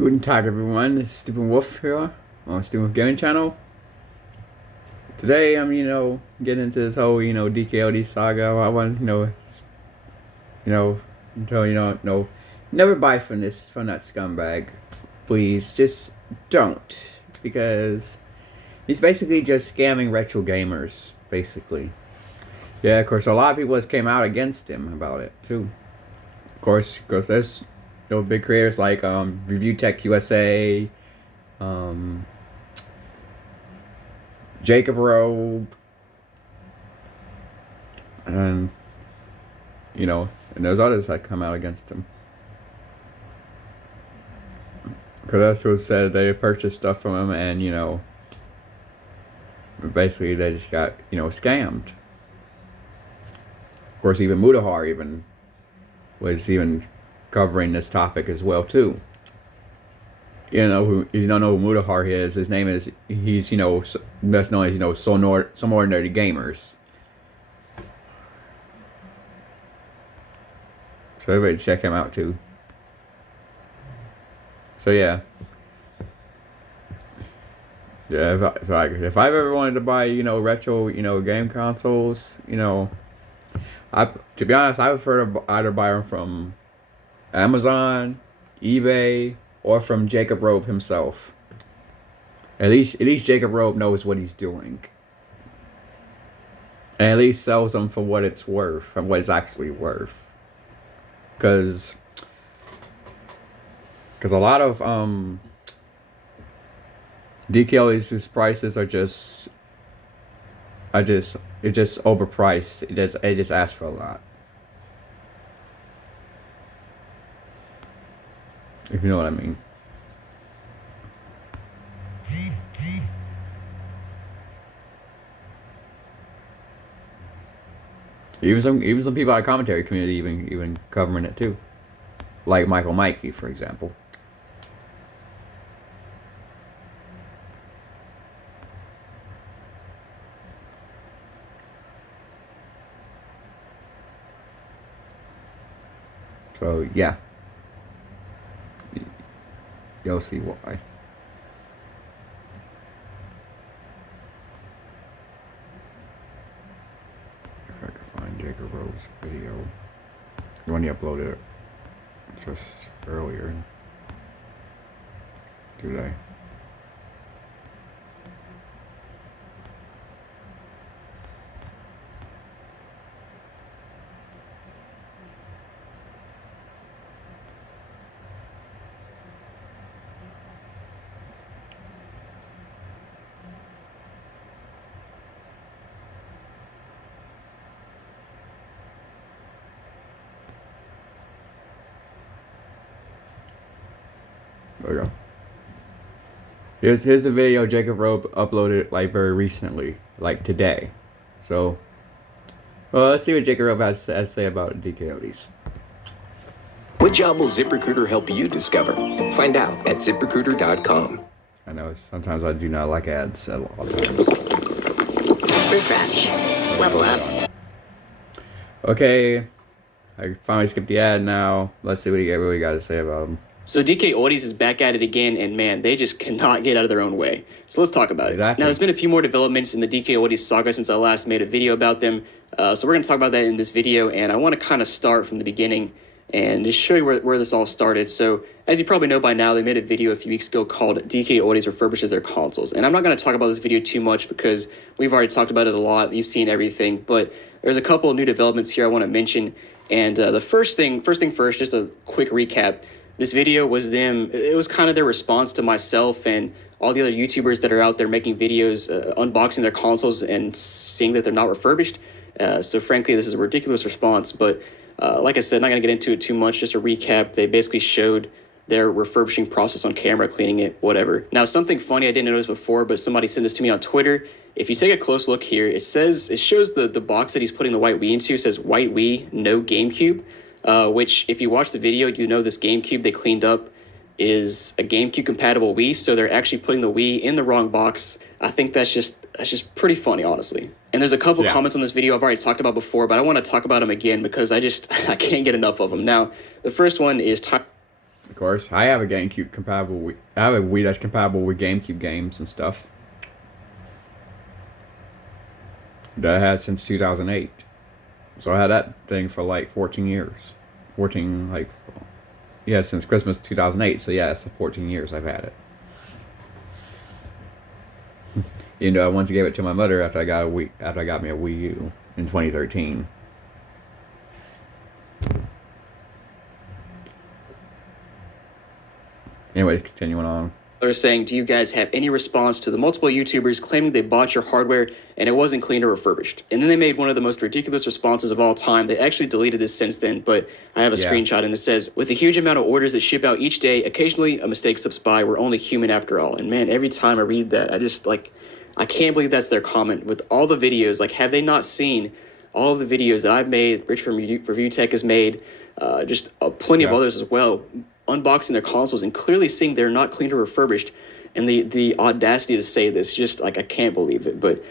Guten Tag, everyone. This is Stephen Wolf here on Stephen Wolf Gaming Channel. Today, I'm, getting into this whole, DKOD saga. I want, until no, never buy from that scumbag. Please, just don't, because he's basically just scamming retro gamers, basically. Yeah, of course, a lot of people came out against him about it too. Of course, there's big creators like Review Tech USA, Jacob Robe, and and there's others that come out against him. Because that's who said they purchased stuff from him, and basically they just got scammed. Of course, even Mudahar was covering this topic as well too. You don't know who Mudahar is. His name is he's best known as Some Ordinary Gamers. So everybody check him out too. So yeah, if I've ever wanted to buy retro game consoles, to be honest, I prefer to either buy them from Amazon, eBay, or from Jacob Robe himself. At least Jacob Robe knows what he's doing, and at least sells them for what it's worth and what it's actually worth. Because a lot of DKOldies prices are just overpriced. It just asks for a lot. If you know what I mean. Even some people out of the commentary community even covering it too, like Michael Mikey, for example. So yeah, you'll see why. If I can find Jacob Rose's video, the one he uploaded just earlier today. There we go. Here's the video Jacob Robe uploaded very recently, like today. So, well, let's see what Jacob Robe has to say about DKOldies. What job will ZipRecruiter help you discover? Find out at ZipRecruiter.com. I know sometimes I do not like ads a lot of times. Refresh. Level up. Okay, I finally skipped the ad now. Let's see what he really got to say about him. So DKOldies is back at it again, and man, they just cannot get out of their own way. So let's talk about it. Exactly. Now, there's been a few more developments in the DKOldies saga since I last made a video about them. So we're going to talk about that in this video, and I want to kind of start from the beginning and just show you where this all started. So as you probably know by now, they made a video a few weeks ago called DKOldies Refurbishes Their Consoles. And I'm not going to talk about this video too much because we've already talked about it a lot. You've seen everything, but there's a couple of new developments here I want to mention. And the first thing first, just a quick recap. This video was it was kind of their response to myself and all the other YouTubers that are out there making videos, unboxing their consoles and seeing that they're not refurbished. So frankly, this is a ridiculous response, but like I said, not going to get into it too much, just a recap. They basically showed their refurbishing process on camera, cleaning it, whatever. Now, something funny I didn't notice before, but somebody sent this to me on Twitter. If you take a close look here, it shows the box that he's putting the white Wii into. It says white Wii, no GameCube. Which, if you watch the video, you know this GameCube they cleaned up is a GameCube compatible Wii, so they're actually putting the Wii in the wrong box. I think that's just pretty funny, honestly. And there's a couple comments on this video I've already talked about before, but I want to talk about them again because I can't get enough of them. Now, the first one is Of course, I have a GameCube compatible. I have a Wii that's compatible with GameCube games and stuff. That I had since 2008. So I had that thing for like 14 years. 14, like, yeah, since Christmas 2008. So yeah, it's 14 years I've had it. You know, I once gave it to my mother after I got me a Wii U in 2013. Anyways, continuing on. They're saying, do you guys have any response to the multiple YouTubers claiming they bought your hardware and it wasn't cleaned or refurbished? And then they made one of the most ridiculous responses of all time. They actually deleted this since then, but I have a screenshot and it says, with a huge amount of orders that ship out each day, occasionally a mistake slips by. We're only human after all. And man, every time I read that, I just like, I can't believe that's their comment with all the videos. Like, have they not seen all of the videos that I've made, Rich from Review Tech has made, plenty of others as well, unboxing their consoles and clearly seeing they're not cleaned or refurbished, and the audacity to say this, just like, I can't believe it. But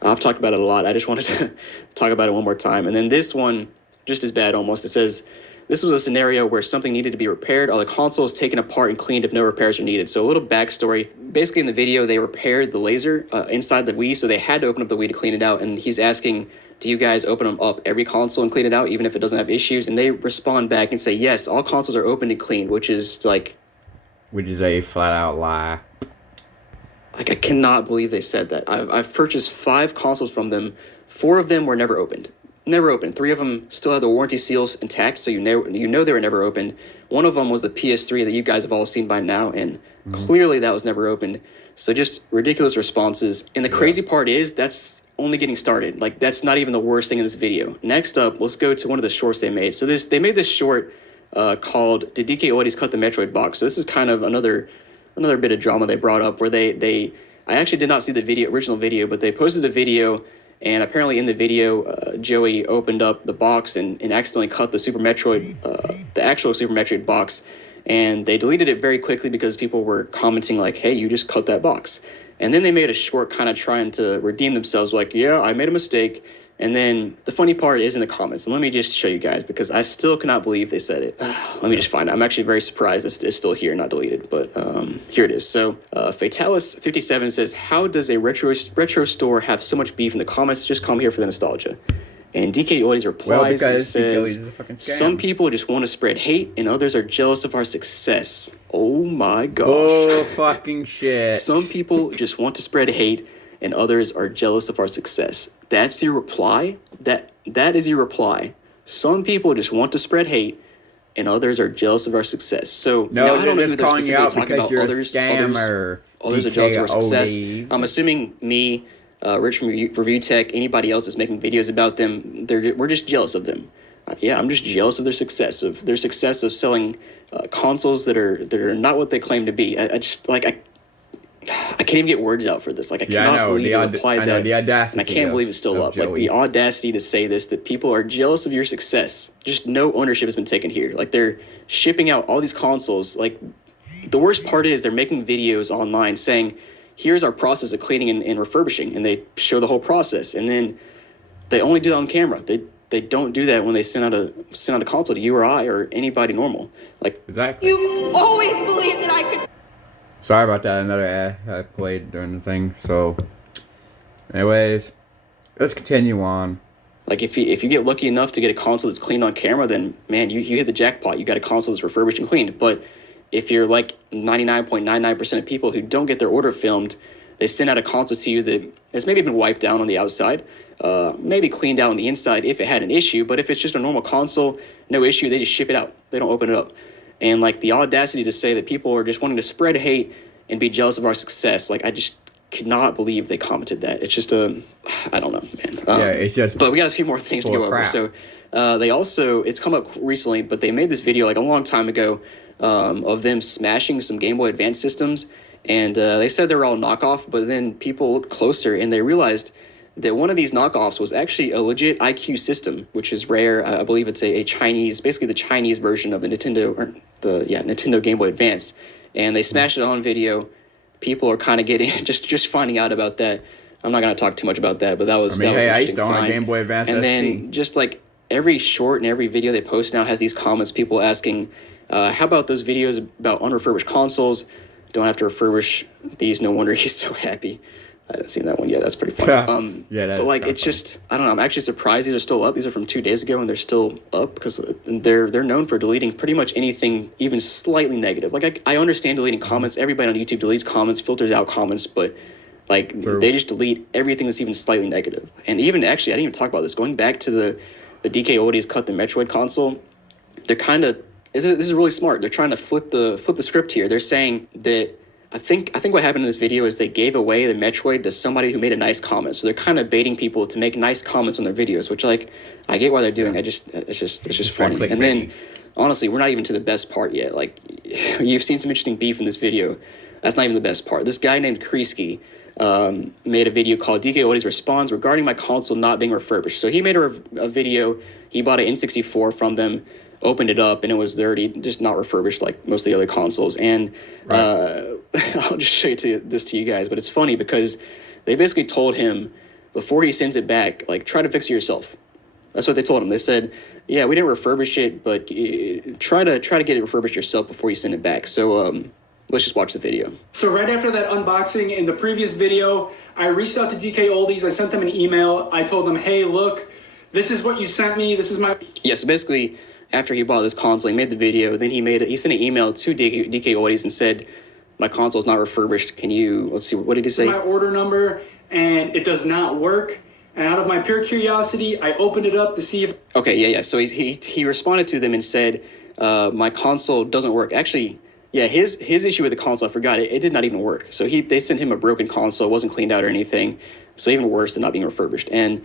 I've talked about it a lot. I just wanted to talk about it one more time. And then this one, just as bad almost. It says, this was a scenario where something needed to be repaired, or the console is taken apart and cleaned if no repairs are needed. So a little backstory. Basically in the video, they repaired the laser inside the Wii, so they had to open up the Wii to clean it out. And he's asking, do you guys open them up every console and clean it out, even if it doesn't have issues? And they respond back and say, yes, all consoles are opened and cleaned, which is like... Which is a flat-out lie. Like, I cannot believe they said that. I've purchased 5 consoles from them. 4 of them were never opened. Never opened. 3 of them still had the warranty seals intact, so you know they were never opened. One of them was the PS3 that you guys have all seen by now, and clearly that was never opened. So just ridiculous responses. And the crazy part is, that's only getting started. Like, that's not even the worst thing in this video. Next up, let's go to one of the shorts they made. So they made this short called "Did DKOldies Cut the Metroid Box?" So this is kind of another bit of drama they brought up, where I actually did not see the original video, but they posted a video, and apparently in the video, Joey opened up the box and accidentally cut the Super Metroid, the actual Super Metroid box, and they deleted it very quickly because people were commenting like, hey, you just cut that box. And then they made a short kind of trying to redeem themselves, like, yeah, I made a mistake. And then the funny part is in the comments. And let me just show you guys, because I still cannot believe they said it. Let me just find it. I'm actually very surprised it's still here, not deleted. But here it is. So Fatalis57 says, how does a retro store have so much beef in the comments? Just come here for the nostalgia. And DKOldies replies and says, some people just want to spread hate and others are jealous of our success. Oh my gosh. Oh, fucking shit. Some people just want to spread hate and others are jealous of our success. That's your reply? That is your reply. Some people just want to spread hate and others are jealous of our success. So no, now I don't know who they're calling you out specifically talking because about. you're a scammer. Others are jealous of our success. DKOldies. I'm assuming me, Rich from Review Tech, anybody else that's making videos about them, we're just jealous of them. Yeah, I'm just jealous of their success of selling consoles that are not what they claim to be. I can't even get words out for this. Like, I cannot believe you applied that, and I can't believe it's still up. Joey. Like, the audacity to say this, that people are jealous of your success. Just no ownership has been taken here. Like, they're shipping out all these consoles. Like, the worst part is they're making videos online saying, here's our process of cleaning and refurbishing, and they show the whole process. And then they only do that on camera. They don't do that when they send out a console to you or I or anybody normal. Like, exactly. You've always believed that I could. Sorry about that. Another ad I played during the thing. So, anyways, let's continue on. Like, if you get lucky enough to get a console that's cleaned on camera, then man, you hit the jackpot. You got a console that's refurbished and cleaned. But if you're like 99.99% of people who don't get their order filmed, they send out a console to you that has maybe been wiped down on the outside, maybe cleaned out on the inside if it had an issue. But if it's just a normal console, no issue, they just ship it out. They don't open it up. And like, the audacity to say that people are just wanting to spread hate and be jealous of our success, like, I just cannot believe they commented that. It's just I don't know, man. Yeah, it's just. But we got a few more things to go over. So they also, it's come up recently, but they made this video like a long time ago of them smashing some Game Boy Advance systems, and they said they were all knockoff. But then people looked closer and they realized that one of these knockoffs was actually a legit IQ system, which is rare. I believe it's a Chinese, basically the Chinese version of the Nintendo Game Boy Advance. And they smashed it on video. People are kind of getting just finding out about that. I'm not going to talk too much about that, but that was interesting. I used to own a Game Boy Advance and ST. then just like every short and every video they post now has these comments, people asking, How about those videos about unrefurbished consoles? Don't have to refurbish these. No wonder he's so happy. I haven't seen that one yet. That's pretty funny. Yeah, but like it's just I don't know. I'm actually surprised these are still up. These are from 2 days ago and they're still up because they're known for deleting pretty much anything even slightly negative. Like I understand deleting comments. Everybody on YouTube deletes comments, filters out comments, but like they just delete everything that's even slightly negative. And even actually, I didn't even talk about this. Going back to the DKOldies cut the Metroid console, they're kind of this is really smart. They're trying to flip the script here. They're saying that. I think what happened in this video is they gave away the Metroid to somebody who made a nice comment. So they're kind of baiting people to make nice comments on their videos, which like I get why they're doing. It's just funny. And then honestly, we're not even to the best part yet. Like you've seen some interesting beef in this video. That's not even the best part. This guy named Kreisky made a video called DKOldies Responds regarding my console not being refurbished. So he made a video. He bought an N64 from them, opened it up, and it was dirty, just not refurbished like most of the other consoles. And I'll just show this to you guys, but it's funny because they basically told him before he sends it back, like, try to fix it yourself. That's what they told him. They said, yeah, we didn't refurbish it, but try to get it refurbished yourself before you send it back. So let's just watch the video. So right after that unboxing in the previous video, I reached out to DKOldies. I sent them an email. I told them, hey, look, this is what you sent me. This is my... Yeah, so basically, after he bought this console, he made the video. Then he sent an email to DKOldies and said, my console is not refurbished. Can you, let's see, what did he say? My order number, and it does not work. And out of my pure curiosity, I opened it up to see if... Okay, yeah. So he responded to them and said, my console doesn't work. Actually, yeah, his issue with the console, I forgot, it did not even work. So they sent him a broken console, wasn't cleaned out or anything. So even worse than not being refurbished. And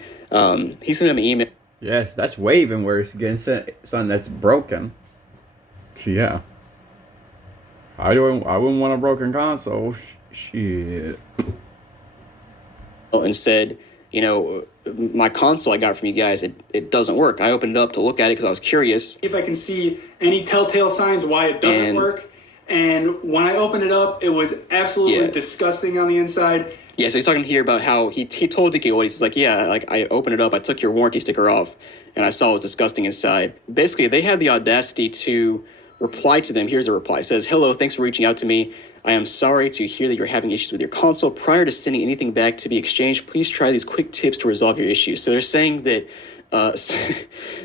he sent him an email. Yes, that's way even worse getting something that's broken. So yeah. I wouldn't want a broken console. Shit. And said, you know, my console I got from you guys, it doesn't work. I opened it up to look at it because I was curious. If I can see any telltale signs why it doesn't work. And when I opened it up, it was absolutely disgusting on the inside. Yeah, so he's talking here about how he told DKOldies, he's like, yeah, like I opened it up, I took your warranty sticker off, and I saw it was disgusting inside. Basically, they had the audacity to reply to them. Here's a reply. It says, hello, thanks for reaching out to me. I am sorry to hear that you're having issues with your console. Prior to sending anything back to be exchanged, please try these quick tips to resolve your issues. So they're saying that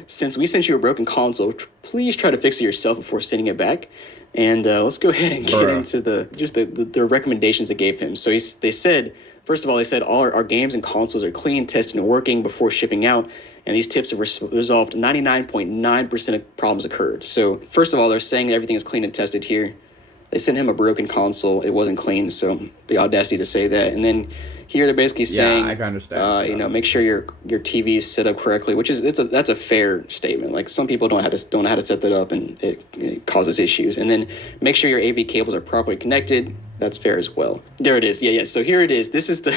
since we sent you a broken console, please try to fix it yourself before sending it back. And let's go ahead and get into the recommendations they gave him. So they said, first of all, they said all our games and consoles are clean, tested, and working before shipping out. And these tips have resolved 99.9% of problems occurred. So first of all, they're saying that everything is clean and tested here. They sent him a broken console. It wasn't clean, so the audacity to say that. And then here they're basically saying, I can understand. you know, make sure your TV is set up correctly, which is that's a fair statement. Like some people don't know how to set that up, and it causes issues. And then make sure your AV cables are properly connected. That's fair as well. There it is. Yeah. So here it is. This is the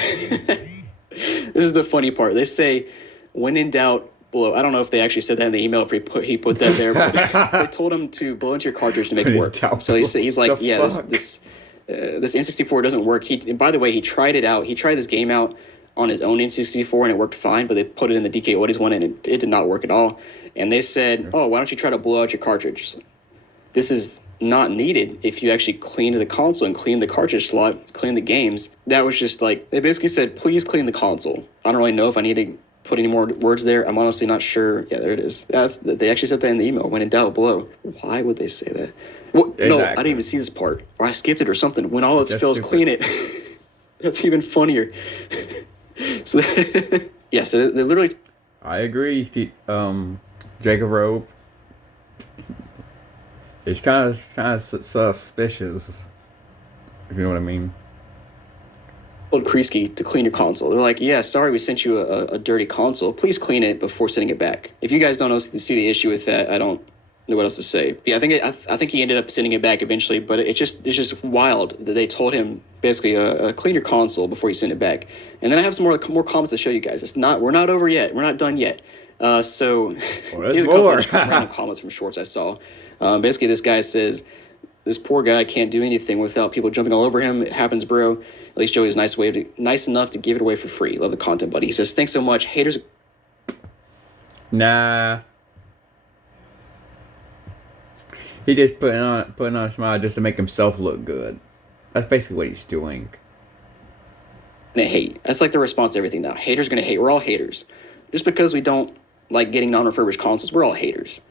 this is the funny part. They say, when in doubt, blow. I don't know if they actually said that in the email, if he put that there, but they told him to blow into your cartridge to make it work. So he's like, yeah, this N64 doesn't work. And by the way, he tried it out. He tried this game out on his own N64 and it worked fine, but they put it in the DKOldies one and it did not work at all. And they said, oh, why don't you try to blow out your cartridge? This is not needed if you actually clean the console and clean the cartridge slot, clean the games. That was just like, they basically said, please clean the console. I don't really know if I need to put any more words there. I'm honestly not sure. Yeah, there it is. They actually said that in the email. When in doubt, blow. Why would they say that? Well, exactly. No, I didn't even see this part. Or I skipped it or something. When all else fails, clean it. That's even funnier. So yeah, so they literally... I agree, Jacob Robe. It's kind of suspicious, if you know what I mean. Told Kreisky to clean your console. They're like, yeah, sorry we sent you a dirty console. Please clean it before sending it back. If you guys don't see the issue with that, I don't know what else to say. Yeah, I think he ended up sending it back eventually, but it's just wild that they told him basically clean your console before you send it back. And then I have some more comments to show you guys. We're not over yet. We're not done yet. So here's a couple of random comments from shorts I saw. Basically, this guy says, this poor guy can't do anything without people jumping all over him. It happens, bro. At least Joey was nice enough to give it away for free. Love the content, buddy. He says, thanks so much. Haters. Nah. He just putting on a smile just to make himself look good. That's basically what he's doing. Gonna hate. That's like the response to everything now. Haters gonna hate. We're all haters. Just because we don't like getting non-refurbished consoles, we're all haters.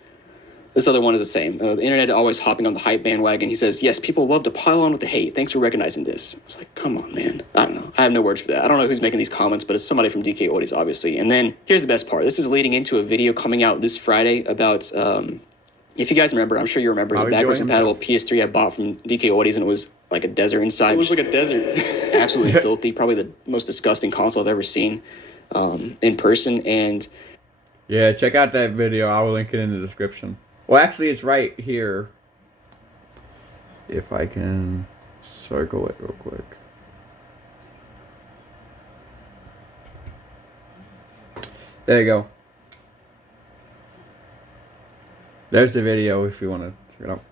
This other one is the same. The internet always hopping on the hype bandwagon. He says, yes, people love to pile on with the hate. Thanks for recognizing this. It's like, come on, man. I don't know. I have no words for that. I don't know who's making these comments, but it's somebody from DKOldies, obviously. And then here's the best part. This is leading into a video coming out this Friday about, if you guys remember, I'm sure you remember, the backwards compatible PS3 I bought from DKOldies, and it was like a desert inside. It was like a desert. Absolutely filthy. Probably the most disgusting console I've ever seen in person. And yeah, check out that video. I will link it in the description. Well, actually, it's right here. If I can circle it real quick. There you go. There's the video if you want to check it out.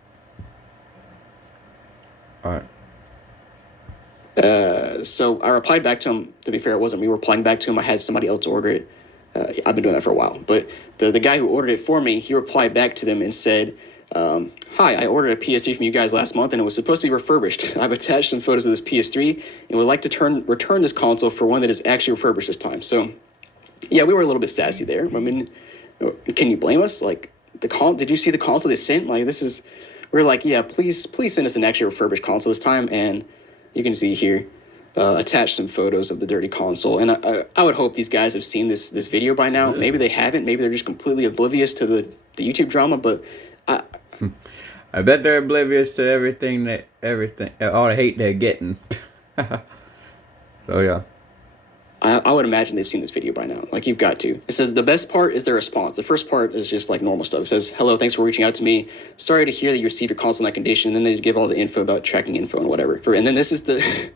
Alright. So I replied back to him. To be fair, it wasn't me replying back to him. I had somebody else order it. I've been doing that for a while. But the guy who ordered it for me, he replied back to them and said, hi, I ordered a PS3 from you guys last month and it was supposed to be refurbished. I've attached some photos of this PS3 and would like to return this console for one that is actually refurbished this time. So, yeah, we were a little bit sassy there. I mean, can you blame us? Like, did you see the console they sent? Like, we're like, yeah, please send us an actually refurbished console this time. And you can see here, attach some photos of the dirty console. And I would hope these guys have seen this video by now. Maybe they haven't. Maybe they're just completely oblivious to the YouTube drama. But I bet they're oblivious to everything, all the hate they're getting. So yeah. I would imagine they've seen this video by now. Like, you've got to. So the best part is their response. The first part is just like normal stuff. It says, hello, thanks for reaching out to me. Sorry to hear that you received your console in that condition. And then they give all the info about tracking info and whatever. And then this is the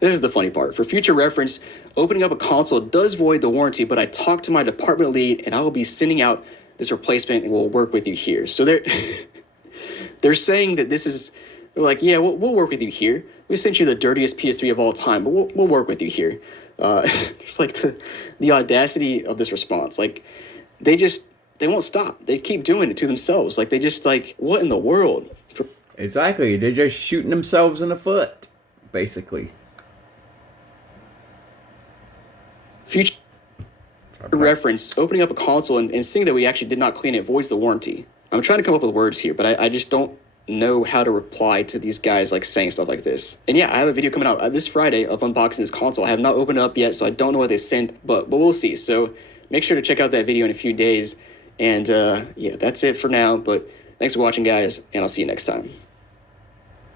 this is the funny part. For future reference, opening up a console does void the warranty, but I talked to my department lead and I will be sending out this replacement and we'll work with you here. So they're saying that this is, they're like, yeah, we'll work with you here. We sent you the dirtiest PS3 of all time, but we'll work with you here. Just like the audacity of this response. Like, they won't stop. They keep doing it to themselves. Like, they just like, what in the world? Exactly. They're just shooting themselves in the foot, basically. Future reference, opening up a console and seeing that we actually did not clean it voids the warranty. I'm trying to come up with words here, but I just don't know how to reply to these guys like saying stuff like this. And yeah, I have a video coming out this Friday of unboxing this console. I have not opened it up yet, so I don't know what they sent, but we'll see. So make sure to check out that video in a few days. And yeah, that's it for now. But thanks for watching, guys, and I'll see you next time.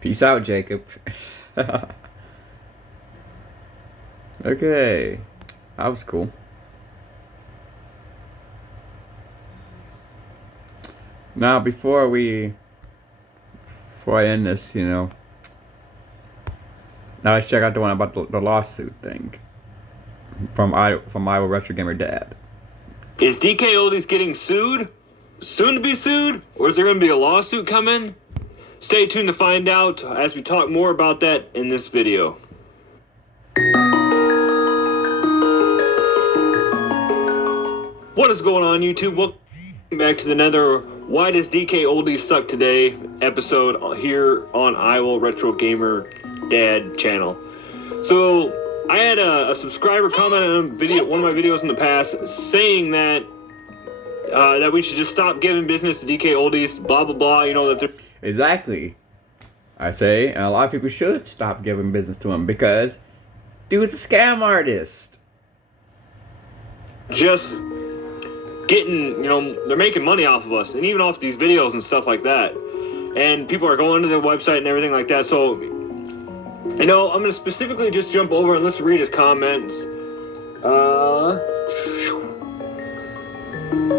Peace out, Jacob. Okay. That was cool. Now, before I end this, now let's check out the one about the lawsuit thing from Iowa Retro Gamer Dad. Is DKOldies getting sued? Soon to be sued? Or is there going to be a lawsuit coming? Stay tuned to find out as we talk more about that in this video. What is going on, YouTube? Welcome back to another Why Does DKOldies Suck Today episode here on Iowa Retro Gamer Dad channel. So I had a subscriber comment on one of my videos in the past saying that that we should just stop giving business to DKOldies, blah blah blah. That they're Exactly. I say, and a lot of people should stop giving business to him because dude's a scam artist. just getting, they're making money off of us and even off these videos and stuff like that. And people are going to their website and everything like that. So, I'm going to specifically just jump over and let's read his comments.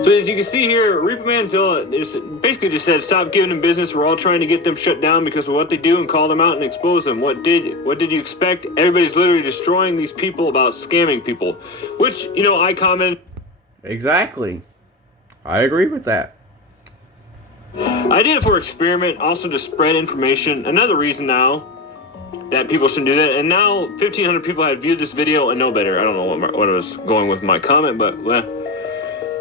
So as you can see here, Reaper Manzilla basically just said, stop giving them business. We're all trying to get them shut down because of what they do and call them out and expose them. What did you expect? Everybody's literally destroying these people about scamming people. Which, I comment. Exactly. I agree with that. I did it for experiment, also to spread information. Another reason now that people shouldn't do that. And now 1,500 people have viewed this video and know better. I don't know what I was going with my comment, but...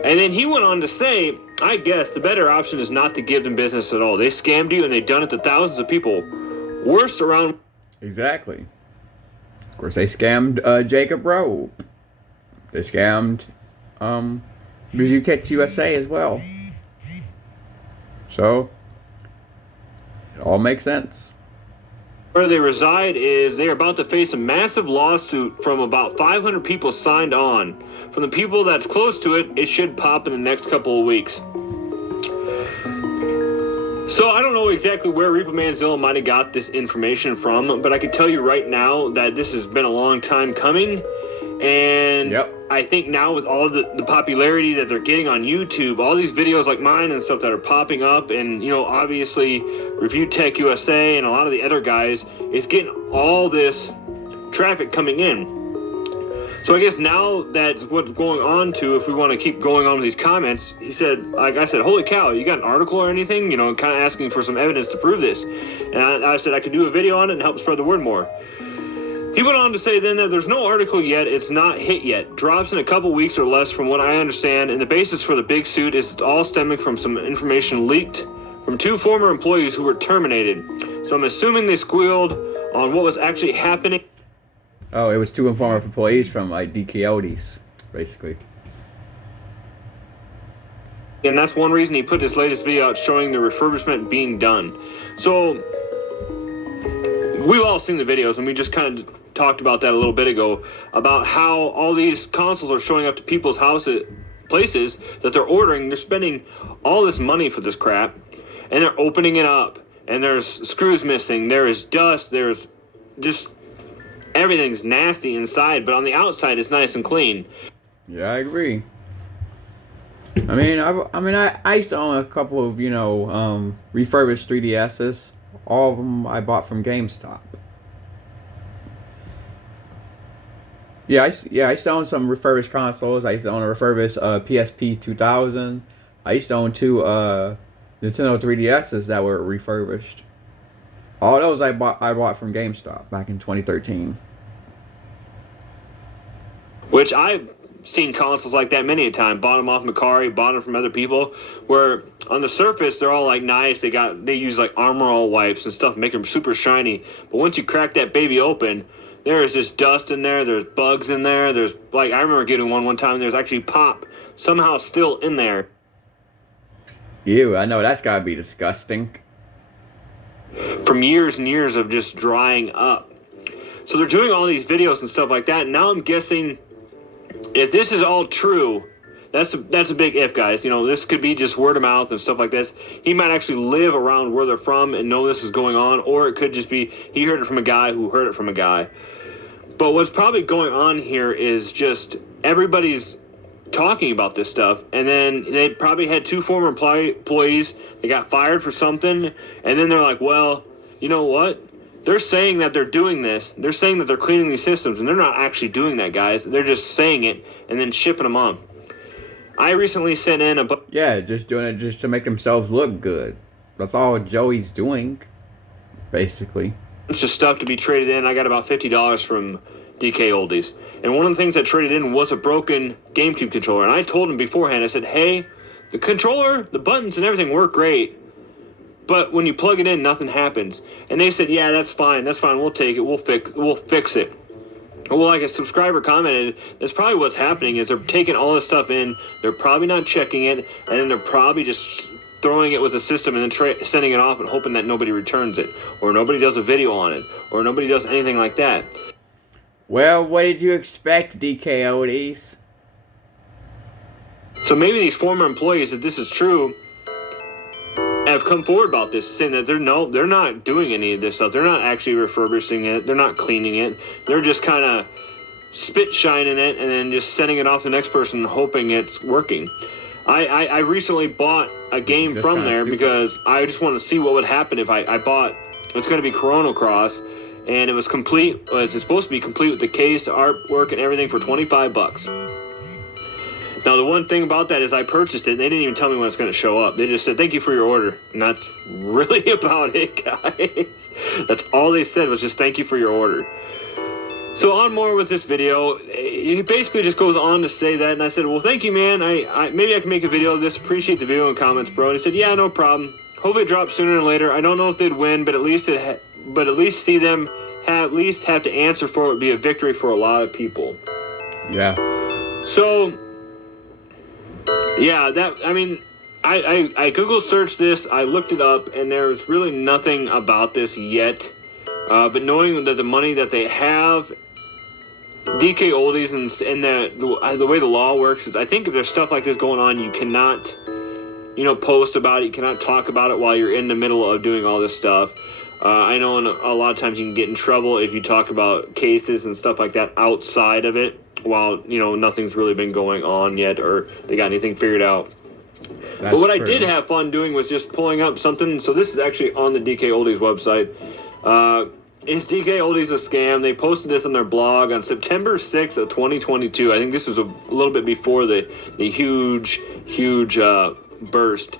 And then he went on to say, I guess the better option is not to give them business at all. They scammed you and they've done it to thousands of people. Worse around. Exactly. Of course, they scammed Jacob Rope. They scammed Catch USA as well. So, it all makes sense. Where they reside is they are about to face a massive lawsuit from about 500 people signed on. From the people that's close to it, it should pop in the next couple of weeks. So I don't know exactly where Repo Manzilla might have got this information from, but I can tell you right now that this has been a long time coming. And I think now with all the popularity that they're getting on YouTube, all these videos like mine and stuff that are popping up, and, you know, obviously Review Tech USA and a lot of the other guys, is getting all this traffic coming in. So I guess now that's what's going on to, if we want to keep going on with these comments, he said, like I said, holy cow, you got an article or anything? You know, kind of asking for some evidence to prove this. And I said I could do a video on it and help spread the word more. He went on to say then that there's no article yet, it's not hit yet. Drops in a couple weeks or less from what I understand, and the basis for the big suit is all stemming from some information leaked from 2 former employees who were terminated. So I'm assuming they squealed on what was actually happening. Oh, it was 2 former employees from like DKOldies, basically. And that's one reason he put his latest video out showing the refurbishment being done. So we've all seen the videos, and we just kind of talked about that a little bit ago, about how all these consoles are showing up to people's houses, places that they're ordering. They're spending all this money for this crap, and they're opening it up, and there's screws missing, there is dust, there's just everything's nasty inside, but on the outside it's nice and clean. Yeah, I agree. I used to own a couple of, refurbished 3DSs. All of them I bought from GameStop. Yeah, I used to own some refurbished consoles. I used to own a refurbished PSP 2000. I used to own 2 Nintendo 3DSs that were refurbished. All those I bought from GameStop back in 2013. Which I've seen consoles like that many a time. Bought them off Macari, bought them from other people, where on the surface they're all like nice. They use like Armor All wipes and stuff, make them super shiny. But once you crack that baby open, there is just dust in there. There's bugs in there. There's like, I remember getting one time. And there's actually pop somehow still in there. Ew, I know that's gotta be disgusting. From years and years of just drying up. So they're doing all these videos and stuff like that. And now I'm guessing if this is all true, that's a big if, guys. You know, this could be just word of mouth and stuff like this. He might actually live around where they're from and know this is going on, or it could just be he heard it from a guy who heard it from a guy. But what's probably going on here is just everybody's talking about this stuff, and then they probably had 2 former employees. They got fired for something, and then they're like, well, you know what? They're saying that they're doing this. They're saying that they're cleaning these systems, and they're not actually doing that, guys. They're just saying it and then shipping them on. I recently sent in just doing it just to make themselves look good. That's all Joey's doing, basically. bunch of stuff to be traded in. I got about $50 from DKOldies. And one of the things I traded in was a broken GameCube controller. And I told him beforehand, I said, hey, the controller, the buttons and everything work great, but when you plug it in, nothing happens. And they said, yeah, that's fine, we'll take it, we'll fix it. Well, like a subscriber commented, that's probably what's happening is they're taking all this stuff in, they're probably not checking it, and then they're probably just throwing it with the system and then sending it off and hoping that nobody returns it, or nobody does a video on it, or nobody does anything like that. Well, what did you expect, DKOldies? So maybe these former employees, if this is true, have come forward about this, saying that they're not doing any of this stuff. They're not actually refurbishing it. They're not cleaning it. They're just kind of spit shining it and then just sending it off to the next person, hoping it's working. I recently bought a game from there because I just wanted to see what would happen if I bought. It's going to be Chrono Cross, and it was complete. It's supposed to be complete with the case, artwork, and everything for $25. Now, the one thing about that is I purchased it, and they didn't even tell me when it's going to show up. They just said, thank you for your order. And that's really about it, guys. That's all they said was just thank you for your order. So on more with this video, he basically just goes on to say that, and I said, well, thank you, man. I maybe I can make a video of this. Appreciate the video and comments, bro. And he said, yeah, no problem. Hopefully it drops sooner than later. I don't know if they'd win, but at least see them at least have to answer for it would be a victory for a lot of people. Yeah. So, yeah, I Google searched this, I looked it up, and there's really nothing about this yet. But knowing that the money that they have, DKOldies and the way the law works is, I think if there's stuff like this going on, you cannot, post about it. You cannot talk about it while you're in the middle of doing all this stuff. I know a lot of times you can get in trouble if you talk about cases and stuff like that outside of it while, nothing's really been going on yet or they got anything figured out. But what true. I did have fun doing was just pulling up something. So this is actually on the DKOldies website. Is DKOldies a scam? They posted this on their blog on September 6th of 2022. I think this was a little bit before the huge burst.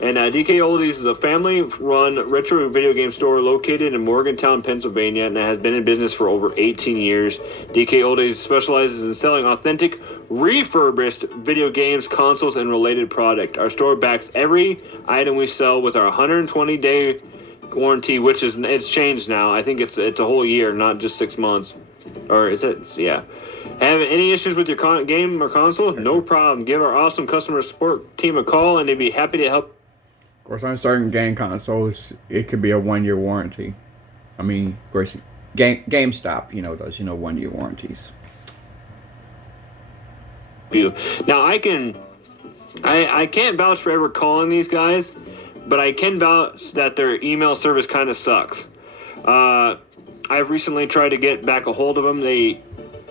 And DKOldies is a family-run retro video game store located in Morgantown, Pennsylvania, and it has been in business for over 18 years. DKOldies specializes in selling authentic, refurbished video games, consoles, and related product. Our store backs every item we sell with our 120-day warranty, which is it's changed now. I think it's a whole year, not just 6 months. Or is it? Yeah. Have any issues with your game or console? No problem. Give our awesome customer support team a call, and they'd be happy to help. Of course, on certain game consoles, it could be a 1-year warranty. I mean, of course, GameStop, does 1-year warranties. Now I can't vouch for ever calling these guys, but I can vouch that their email service kind of sucks. I've recently tried to get back a hold of them. They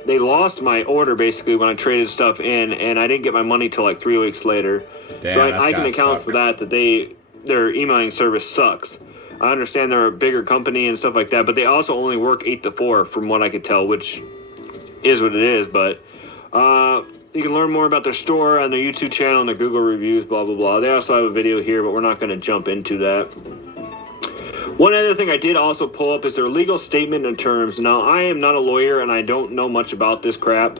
lost my order basically when I traded stuff in, and I didn't get my money till like 3 weeks later. Damn, so I can account for that their emailing service sucks. I understand they're a bigger company and stuff like that, but they also only work 8 to 4 from what I could tell, which is what it is. But you can learn more about their store on their YouTube channel and their Google reviews, blah, blah, blah. They also have a video here, but we're not going to jump into that. One other thing I did also pull up is their legal statement and terms. Now, I am not a lawyer, and I don't know much about this crap.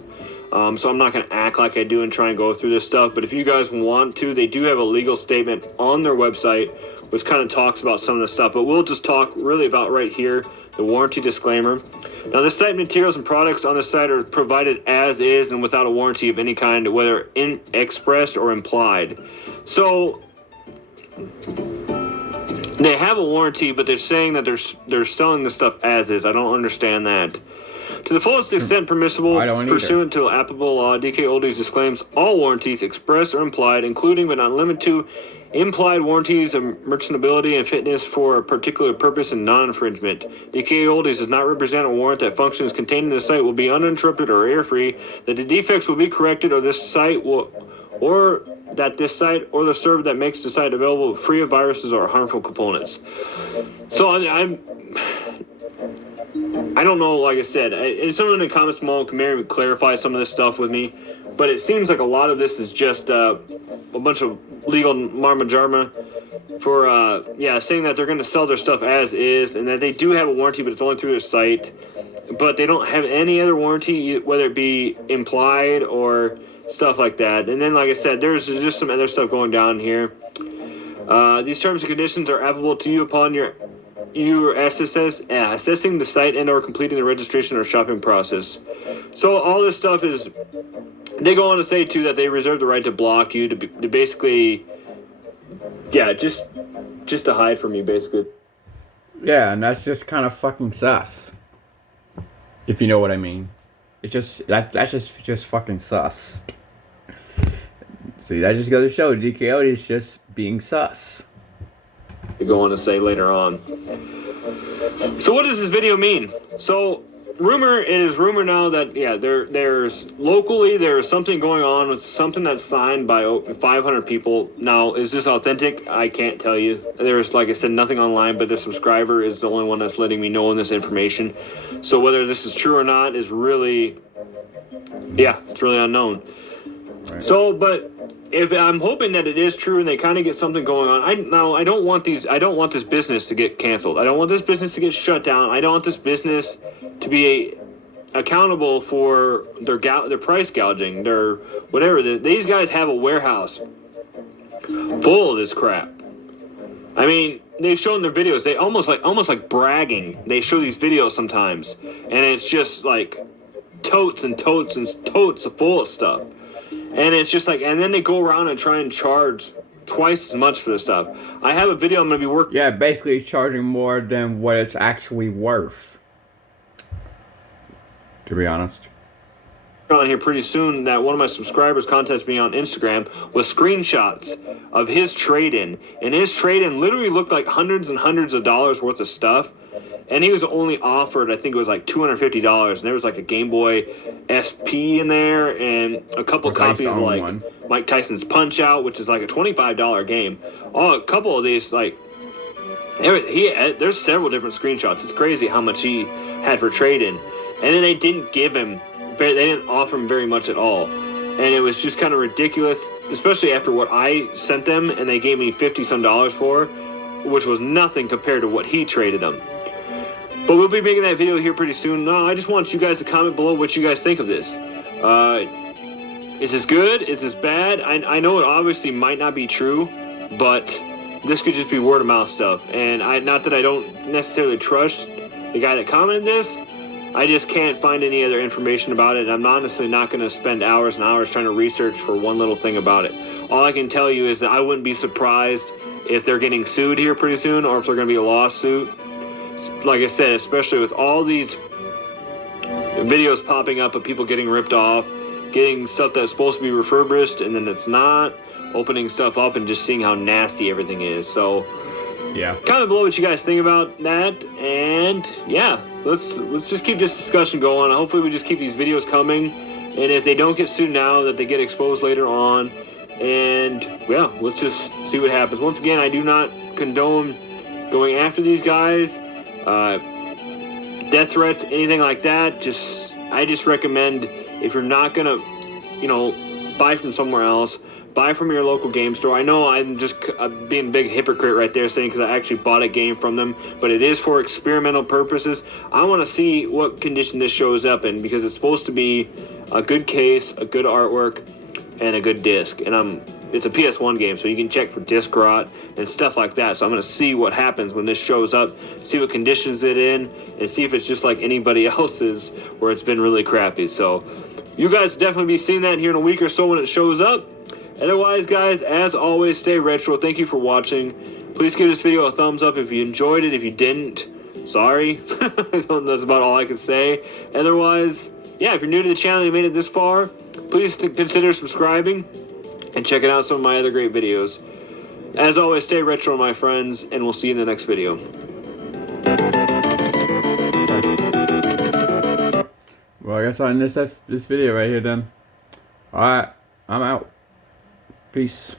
So I'm not going to act like I do and try and go through this stuff. But if you guys want to, they do have a legal statement on their website, which kind of talks about some of the stuff. But we'll just talk really about right here, the warranty disclaimer. Now, the site materials and products on the site are provided as is and without a warranty of any kind, whether expressed or implied. So they have a warranty, but they're saying that they're selling the stuff as is. I don't understand that. To the fullest extent permissible, pursuant to applicable law, DKOldies disclaims all warranties expressed or implied, including but not limited to implied warranties of merchantability and fitness for a particular purpose and non-infringement. DKOldies does not represent a warrant that functions contained in the site will be uninterrupted or error-free, that the defects will be corrected, or this site or the server that makes the site available free of viruses or harmful components. So I don't know, like I said, and someone in the comments below can maybe clarify some of this stuff with me, but it seems like a lot of this is just a bunch of legal marma-jarma for, saying that they're going to sell their stuff as is, and that they do have a warranty, but it's only through their site, but they don't have any other warranty, whether it be implied or stuff like that. And then, like I said, there's just some other stuff going down here. These terms and conditions are applicable to you upon your assessing the site and or completing the registration or shopping process. So all this stuff is, they go on to say too that they reserve the right to block you, to basically, just to hide from you basically. Yeah, and that's just kind of fucking sus, if you know what I mean. It just that's just fucking sus. See, that just goes to show DKOldies is just being sus. Go on to say later on. So what does this video mean? So it is rumor now that there's locally there's something going on with something that's signed by 500 people. Now, is this authentic? I can't tell you. There's, like I said, nothing online, but the subscriber is the only one that's letting me know this information. So whether this is true or not is really, it's really unknown. Right. So, but if I'm hoping that it is true and they kind of get something going on. I don't want this business to get canceled. I don't want this business to get shut down. I don't want this business to be accountable for their price gouging, their whatever. These guys have a warehouse full of this crap. I mean, they've shown their videos. They almost like bragging. They show these videos sometimes, and it's just like totes and totes and totes full of stuff. And it's just like, and then they go around and try and charge twice as much for this stuff. I have a video I'm going to be working. Yeah, basically charging more than what it's actually worth. To be honest. On here pretty soon that one of my subscribers contacted me on Instagram with screenshots of his trade-in, and his trade-in literally looked like hundreds and hundreds of dollars worth of stuff, and he was only offered, I think it was like $250, and there was like a Game Boy SP in there and a couple copies of like Mike Tyson's Punch-Out, which is like a $25 game. A couple of these, like, there's several different screenshots. It's crazy how much he had for trade-in, and then they didn't give him. They didn't offer him very much at all, and it was just kind of ridiculous, especially after what I sent them, and they gave me $50-some for, which was nothing compared to what he traded them. But we'll be making that video here pretty soon. No, I just want you guys to comment below what you guys think of this. Is this good? Is this bad? I know it obviously might not be true, but this could just be word of mouth stuff, and not that I don't necessarily trust the guy that commented this. I just can't find any other information about it, and I'm honestly not going to spend hours and hours trying to research for one little thing about it. All I can tell you is that I wouldn't be surprised if they're getting sued here pretty soon, or if they're going to be a lawsuit. Like I said, especially with all these videos popping up of people getting ripped off, getting stuff that's supposed to be refurbished, and then it's not, opening stuff up and just seeing how nasty everything is. So yeah, comment below what you guys think about that, and yeah, let's just keep this discussion going. Hopefully we just keep these videos coming, and if they don't get sued now, that they get exposed later on, and yeah, let's just see what happens. Once again, I do not condone going after these guys, death threats, anything like that. I just recommend, if you're not gonna, buy from somewhere else, buy from your local game store. I know I'm just being a big hypocrite right there saying because I actually bought a game from them, but it is for experimental purposes. I want to see what condition this shows up in, because it's supposed to be a good case, a good artwork, and a good disc. And it's a PS1 game, so you can check for disc rot and stuff like that. So I'm going to see what happens when this shows up, see what conditions it's in, and see if it's just like anybody else's where it's been really crappy. So you guys will definitely be seeing that here in a week or so when it shows up. Otherwise, guys, as always, stay retro. Thank you for watching. Please give this video a thumbs up if you enjoyed it. If you didn't, sorry. That's about all I can say. Otherwise, yeah, if you're new to the channel and you made it this far, please consider subscribing and checking out some of my other great videos. As always, stay retro, my friends, and we'll see you in the next video. Well, I guess I'll end this video right here then. Alright, I'm out. Peace.